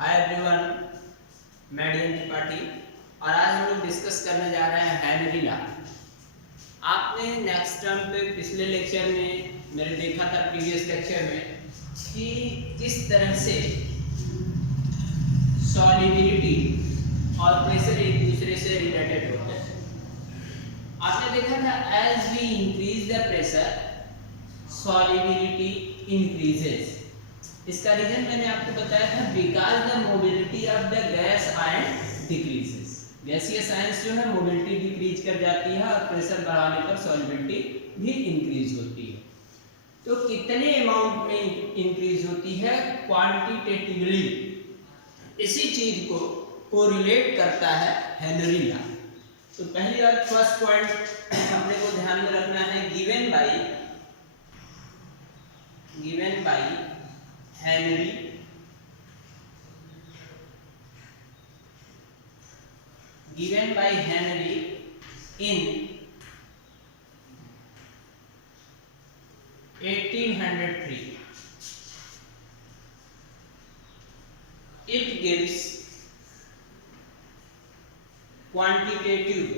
Hi everyone, मैं DN Tripathi और आज हम लोग डिस्कस करने जा रहे हैं हेनरी लॉ। आपने नेक्स्ट टर्म पे पिछले लेक्चर में मेरे देखा था प्रीवियस लेक्चर में कि किस तरह से सॉल्युबिलिटी और प्रेशर एक दूसरे से रिलेटेड होते हैं। आपने देखा था as we increase the pressure solubility increases. इसका रीजन मैंने आपको बताया था because the mobility of the gas ion decreases. Gaseous ions जो है मोबिलिटी डिक्रीज कर जाती है और प्रेशर बढ़ाने पर सॉल्युबिलिटी भी इंक्रीज होती है। तो कितने अमाउंट में इंक्रीज होती है? क्वांटिटेटिवली। इसी चीज को कोरिलेट करता है हेनरी लॉ। तो पहली और फर्स्ट पॉइंट अपने को ध्यान में रखना है, given by Henry in 1803 it gives quantitative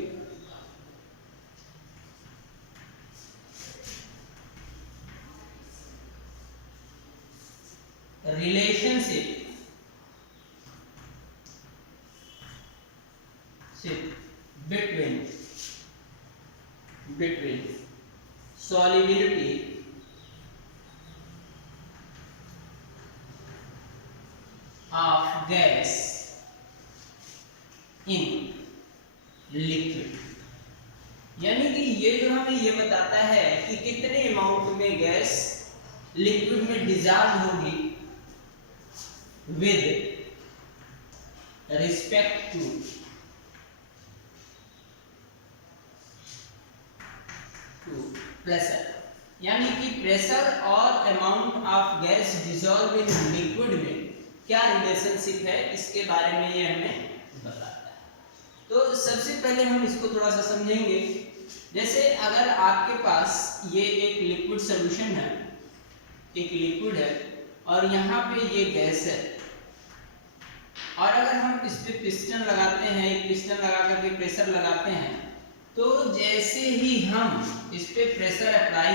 relationship between solubility of gas in liquid। यानी कि ये जो हमें ये बताता है कि कितने अमाउंट में गैस लिक्विड में डिसॉल्व होगी with respect to प्रेशर। यानी कि प्रेशर और amount of gas dissolve in liquid में क्या रिलेशनशिप है, इसके बारे में ये हमें बताता है। तो सबसे पहले हम इसको थोड़ा सा समझेंगे। जैसे अगर आपके पास ये एक लिक्विड सॉल्यूशन है, एक लिक्विड है और यहाँ पे ये गैस है, और अगर हम इस पे पिस्टन लगाते हैं, एक पिस्टन लगा करके प्रेशर लगाते हैं, तो जैसे ही हम इस पे प्रेशर अप्लाई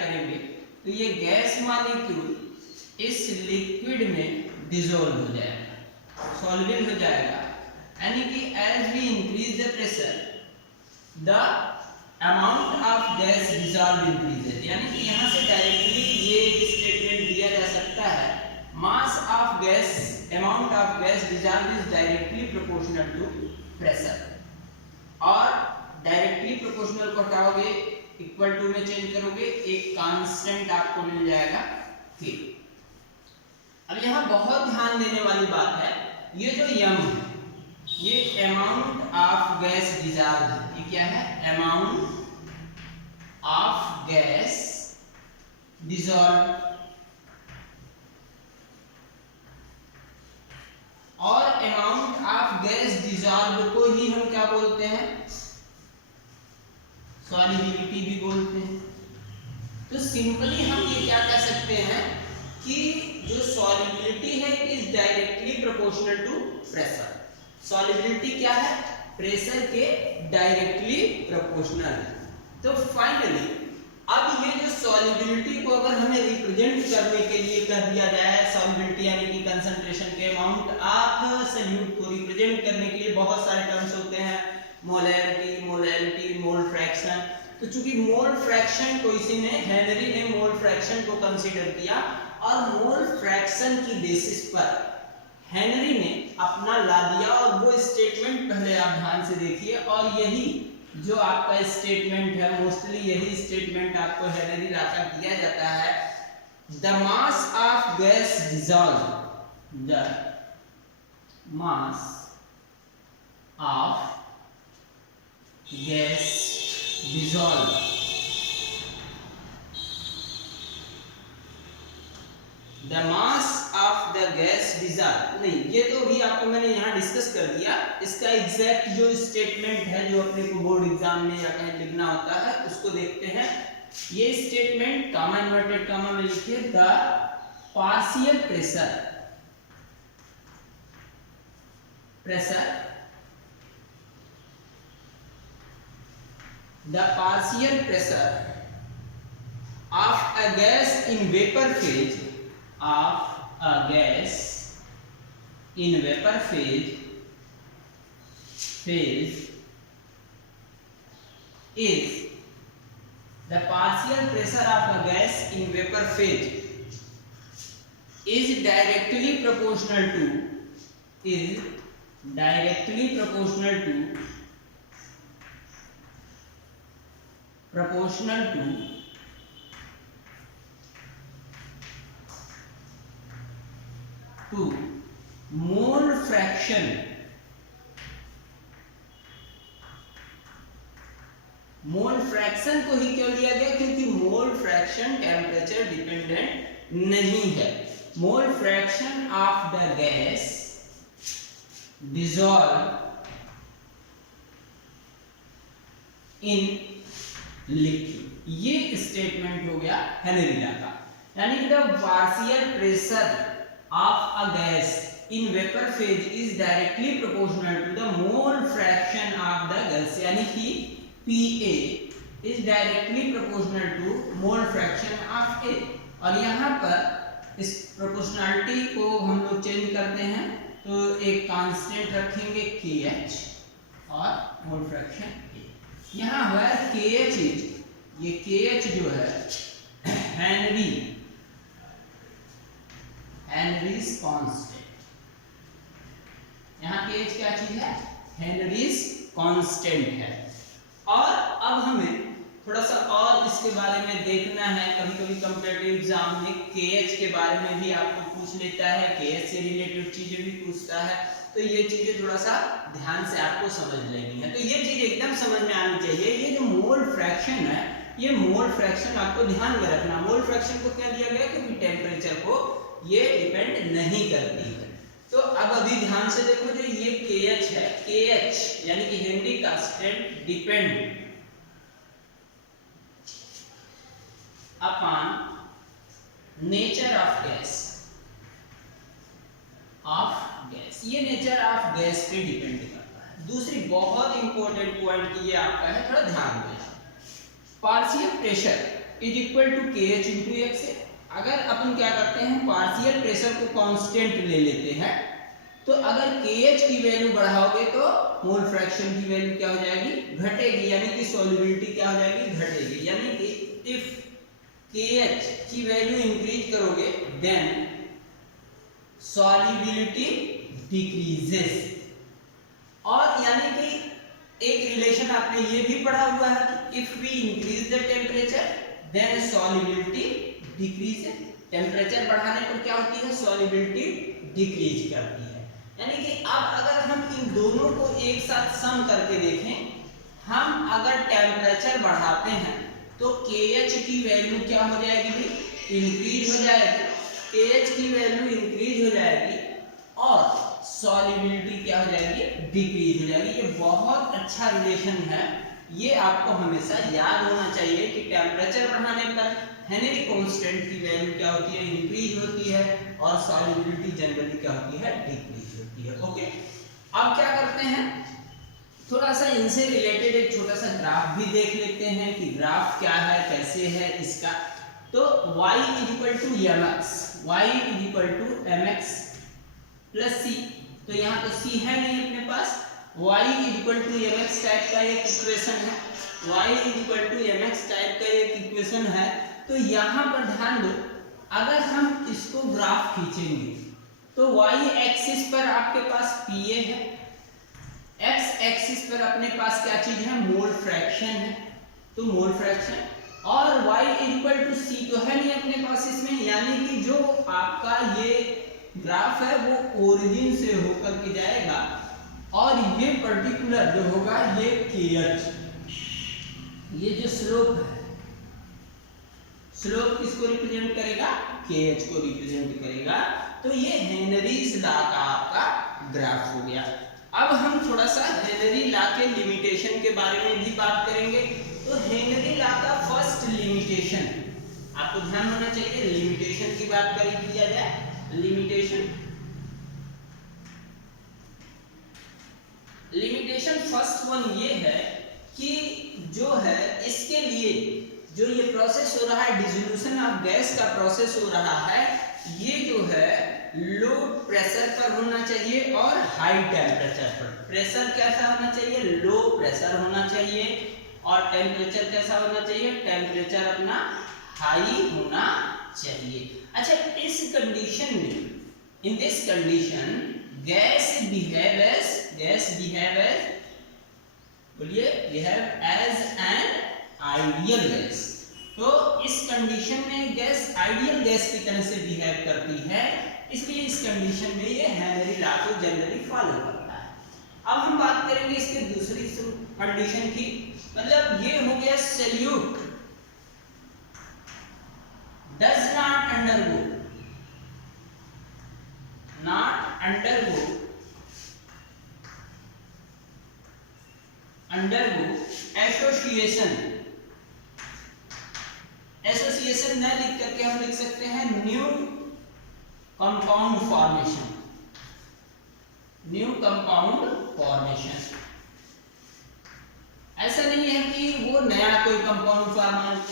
करेंगे तो ये गैस मॉलिक्यूल इस लिक्विड में डिसॉल्व हो जाएगा, सॉल्युबल हो जाएगा। यानी कि as we increase the pressure the amount of gas dissolve increases. यानी कि यहाँ से डायरेक्टली ये स्टेटमेंट दिया जा सकता है, mass of gas amount of gas dissolve is directly proportional to pressure. और डायरेक्टली प्रोपोर्शनल को हटाओगे, इक्वल टू में चेंज करोगे, एक कांस्टेंट आपको मिल जाएगा K। अब यहाँ बहुत ध्यान देने वाली बात है, ये जो यम है ये अमाउंट ऑफ गैस डिसॉल्व है। ये क्या है? Amount of gas dissolve. और अमाउंट ऑफ गैस डिसॉल्व को ही हम क्या बोलते हैं? सॉल्युबिलिटी भी बोलते हैं। तो सिंपली हम ये क्या कह सकते हैं कि जो सॉल्युबिलिटी है is directly proportional to pressure. Solubility क्या है? प्रेशर के डायरेक्टली प्रोपोर्शनल है। तो फाइनली अब ये जो सॉल्युबिलिटी को अगर हमें रिप्रेजेंट करने के लिए कह दिया जाए, सॉल्युबिलिटी यानी कि कंसंट्रेशन के अमाउंट ऑफ सॉल्यूट को रिप्रेजेंट करने के लिए बहुत सारे टर्म्स होते हैं, मोलैरिटी, मोलैलिटी, मोल फ्रैक्शन। तो चूंकि मोल फ्रैक्शन को हेनरी ने मोल फ्रैक्शन को कंसीडर किया और मोल फ्रैक्शन की बेसिस पर हेनरी ने अपना ला दिया। और वो स्टेटमेंट पहले आप ध्यान से देखिए, और यही जो आपका स्टेटमेंट है, मोस्टली यही स्टेटमेंट आपको हेनरी लॉ का दिया जाता है, the mass of gas dissolve, the mass of gas dissolve the mass of the gas dissolve. नहीं, ये तो भी आपको मैंने यहाँ डिस्कस कर दिया। इसका एग्जैक्ट जो स्टेटमेंट है जो अपने को बोर्ड एग्जाम में या कहीं लिखना होता है उसको देखते हैं। ये स्टेटमेंट कामा इन्वर्टेड कामा में लिखिए, the partial pressure the partial pressure of a gas in vapor phase is the partial pressure of a gas in vapor phase is directly proportional to mole fraction को ही क्यों लिया गया? क्योंकि mole fraction temperature dependent नहीं है। Mole fraction of the gas dissolve in liquid, ये statement हो गया हेनरी लॉ का। यानी कि द partial pressure of a gas in vapour phase is directly proportional to the mole fraction of the gas, यानी कि PA is directly proportional to mole fraction of A। और यहाँ पर इस प्रोपोर्शनलिटी को हम लोग चेंज करते हैं, तो एक कांस्टेंट रखेंगे KH और मोल फ्रैक्शन A। यहाँ हुआ KH इज, ये KH जो है हेनरीज कांस्टेंट। यहाँ KH क्या चीज है? हेनरीज कांस्टेंट है। और अब हमें थोड़ा सा और इसके बारे में देखना है। कभी कभी कॉम्पिटिटिव एग्जाम में KH के बारे में भी आपको पूछ लेता है, KH से रिलेटेड चीजें भी पूछता है, तो ये चीजें थोड़ा सा ध्यान से आपको समझ लेनी है। तो ये चीज एकदम समझ में आनी चाहिए। ये जो मोल फ्रैक्शन है, ये मोल फ्रैक्शन आपको ध्यान में रखना। मोल फ्रैक्शन को क्या दिया गया? क्योंकि टेम्परेचर को ये डिपेंड नहीं करती है। तो अब अभी ध्यान से देखो, जो ये KH है, KH यानी कि Henry constant depend upon nature of gas, ये नेचर ऑफ गैस पे डिपेंड करता है। दूसरी बहुत इंपॉर्टेंट पॉइंट ये आपका है, थोड़ा ध्यान देना। Partial pressure is equal to KH into x। अगर अपन क्या करते हैं, पार्शियल प्रेशर को कांस्टेंट ले लेते हैं, तो अगर KH की वैल्यू बढ़ाओगे तो मोल फ्रैक्शन की वैल्यू क्या हो जाएगी? घटेगी, यानी कि सॉल्युबिलिटी क्या हो जाएगी? घटेगी। यानी कि इफ KH की वैल्यू इंक्रीज करोगे देन सॉल्युबिलिटी डिक्रीजेस। और यानी कि एक रिलेशन आपने ये भी पढ़ा हुआ है कि if we increase the temperature then solubility decreases. Temperature बढ़ाने पर क्या होती है? सॉल्युबिलिटी डिक्रीज करती है। यानी कि अब अगर हम इन दोनों को एक साथ सम करके देखें, हम अगर टेम्परेचर बढ़ाते हैं तो KH की वैल्यू क्या हो जाएगी? इंक्रीज हो जाएगी। KH की वैल्यू इंक्रीज हो जाएगी और सॉल्युबिलिटी क्या हो जाएगी? डिक्रीज हो जाएगी। ये बहुत अच्छा रिलेशन है, ये आपको हमेशा याद होना चाहिए कि टेम्परेचर बढ़ाने पर हेनरी कांस्टेंट की वैल्यू क्या होती है? इंक्रीज होती है और सॉल्युबिलिटी जनरली क्या होती है? डिक्रीज होती है। ओके, अब क्या करते हैं, थोड़ा सा इनसे रिलेटेड एक छोटा सा ग्राफ भी देख लेते हैं कि ग्राफ क्या है, कैसे है इसका। तो y is equal to mx plus c। तो यहाँ तो c है नहीं अपने पास। y is equal to mx type का एक इक्वेशन है, तो यहाँ पर ध्यान दो, अगर हम इसको ग्राफ खींचेंगे तो y एक्सिस पर आपके पास PA है, x एक्सिस पर अपने पास क्या चीज है? मोल फ्रैक्शन है। तो मोल फ्रैक्शन और y इक्वल टू c तो है नहीं अपने पास इसमें, यानी कि जो आपका ये ग्राफ है वो ओरिजिन से होकर के जाएगा और ये पर्टिकुलर जो होगा ये KH, ये जो स्लोप है, स्लोप किसको रिप्रेजेंट करेगा? KH को रिप्रेजेंट करेगा। तो ये हेनरीज लॉ का आपका ग्राफ हो गया। अब हम थोड़ा सा हेनरी लॉ के लिमिटेशन के बारे में भी बात करेंगे। तो हेनरी लॉ का फर्स्ट लिमिटेशन आपको ध्यान होना चाहिए। लिमिटेशन की बात कर किया जाए, लिमिटेशन फर्स्ट वन ये है कि जो है इसके लिए जो ये प्रोसेस हो रहा है, डिसोल्यूशन ऑफ गैस का प्रोसेस हो रहा है, ये जो है लो प्रेशर पर होना चाहिए और हाई टेम्परेचर पर। प्रेशर कैसा होना चाहिए? लो प्रेशर होना चाहिए। और टेम्परेचर कैसा होना चाहिए? टेम्परेचर अपना हाई होना चाहिए। अच्छा, इस कंडीशन में, in this condition gas behave as बोलिए, behave as an ideal gas. तो इस कंडीशन में गैस आइडियल गैस की तरह से बिहेव करती है, इसलिए इस कंडीशन में ये हेनरी लॉ को जनरली फॉलो करता है। अब हम बात करेंगे इसके दूसरी कंडीशन की, मतलब ये हो गया solute does not undergo association न लिख करके हम लिख सकते हैं न्यू कंपाउंड फॉर्मेशन। ऐसा नहीं है कि वो नया कोई कंपाउंड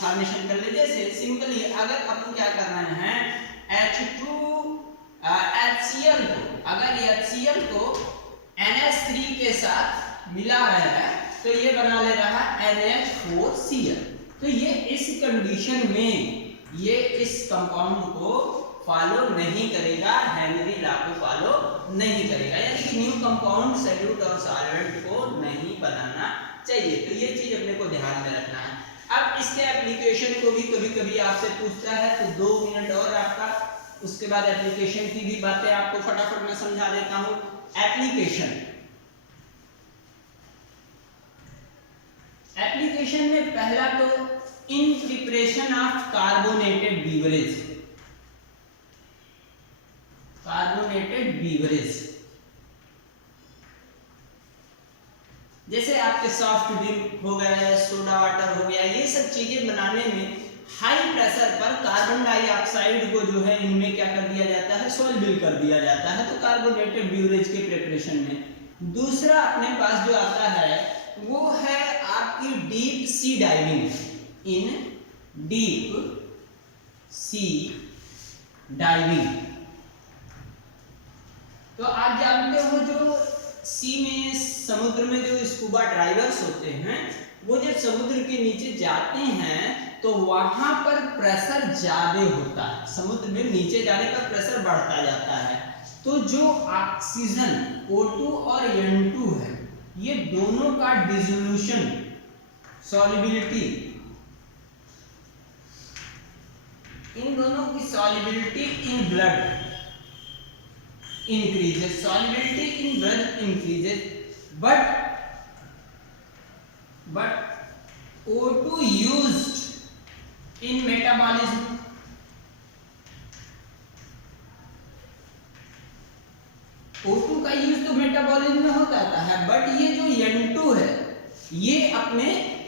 फॉर्मेशन कर ले। जैसे सिंपली अगर अपन क्या कर रहे हैं, HCl को, अगर HCl को NH3 के साथ मिला रहे हैं तो ये बना ले रहा है NH4Cl। तो ये इस कंडीशन में ये इस कंपाउंड को फॉलो नहीं करेगा, हेनरी लॉ को फॉलो नहीं करेगा, यानी कि न्यू कंपाउंड सॉल्यूट और सॉल्वेंट को नहीं बनाना चाहिए। तो ये चीज अपने को ध्यान में रखना है। अब इसके एप्लीकेशन को भी कभी कभी आपसे पूछता है, तो 2 मिनट और आपका, उसके बाद एप्लीकेशन की भी बातें आपको फटाफट मैं समझा देता हूं। एप्लीकेशन में पहला तो in preparation of carbonated beverage, जैसे आपके सॉफ्ट ड्रिंक हो गया, सोडा वाटर हो गया, ये सब चीजें बनाने में हाई प्रेशर पर कार्बन डाइऑक्साइड को जो है इनमें क्या कर दिया जाता है, सॉल्युबल कर दिया जाता है, तो कार्बोनेटेड बीवरेज के प्रिपरेशन में। दूसरा अपने पास जो आता है वो है आपकी डीप सी डाइविंग, इन डीप सी डाइविंग। तो आप जानते हो जो सी में, समुद्र में जो स्कूबा डाइवर्स होते हैं, वो जब समुद्र के नीचे जाते हैं तो वहां पर प्रेशर ज्यादा होता है, समुद्र में नीचे जाने का प्रेशर बढ़ता जाता है। तो जो ऑक्सीजन O2 और N2 है, ये दोनों का डिसोल्यूशन, सॉल्युबिलिटी, इन दोनों की solubility in blood increases, solubility in blood increases, but O2 used in metabolism, O2 का यूज तो मेटाबॉलिज्म में होता है, बट ये जो N2 है ये अपने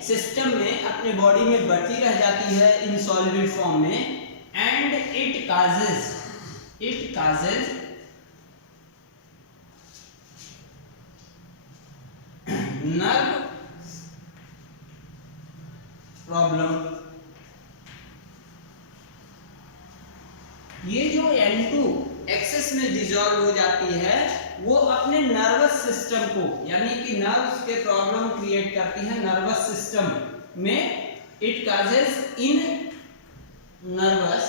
सिस्टम में, अपने बॉडी में बची रह जाती है इन सॉल्युबल फॉर्म में, and it causes nerve problem. ये जो N2 एक्सेस में डिसॉल्व हो जाती है, वो अपने नर्वस सिस्टम को, यानी कि नर्व्स के प्रॉब्लम क्रिएट करती है नर्वस सिस्टम में। It causes in nervous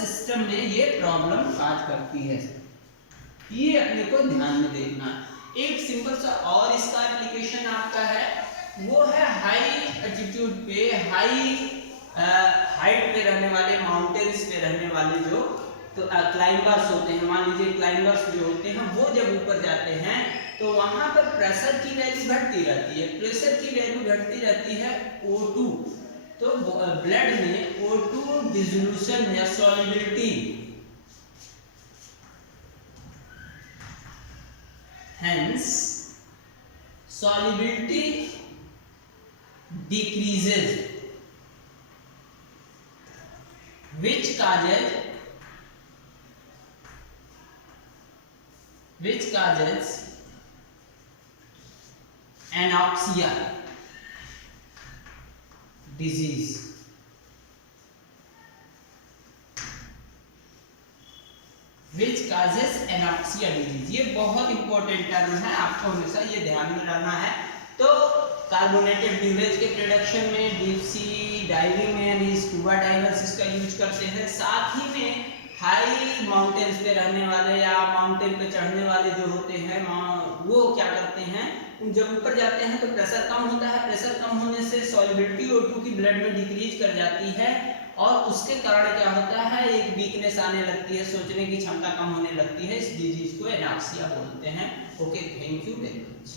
system में ये प्रॉब्लम काज करती है। ये अपने को ध्यान में देखना। एक सिंपल सा और इसका एप्लीकेशन आपका है, वो है हाई एल्टीट्यूड पे, हाइट पे रहने वाले, माउंटेन्स पे रहने वाले जो तो क्लाइंबर्स होते हैं। मान लीजिए क्लाइंबर्स जो होते हैं वो जब ऊपर जाते हैं तो वहां पर प्रेशर की वैल्यू घटती रहती है, प्रेशर की वैल्यू घटती रहती है O2। तो ब्लड में O2 डिसोल्यूशन या solubility, hence solubility decreases, which causes anoxia disease. Which causes anoxia disease, ये बहुत इंपॉर्टेंट टर्म है, आपको हमेशा ये ध्यान में रखना है। तो कार्बोनेटेड ब्यूरेज के प्रोडक्शन में, डीप सी डाइविंग में यानी स्कूबा डाइवर्स इसका यूज करते हैं। साथ ही में हाई माउंटेन्स पे रहने वाले या माउंटेन पे चढ़ने वाले जो होते हैं वो क्या करते हैं, जब ऊपर जाते हैं तो प्रेशर कम होता है, प्रेशर कम होने से सॉल्युबिलिटी O2 की ब्लड में डिक्रीज कर जाती है और उसके कारण क्या होता है, एक वीकनेस आने लगती है, सोचने की क्षमता कम होने लगती है। इस डिजीज को एनाक्सिया बोलते हैं। Okay, thank you very much.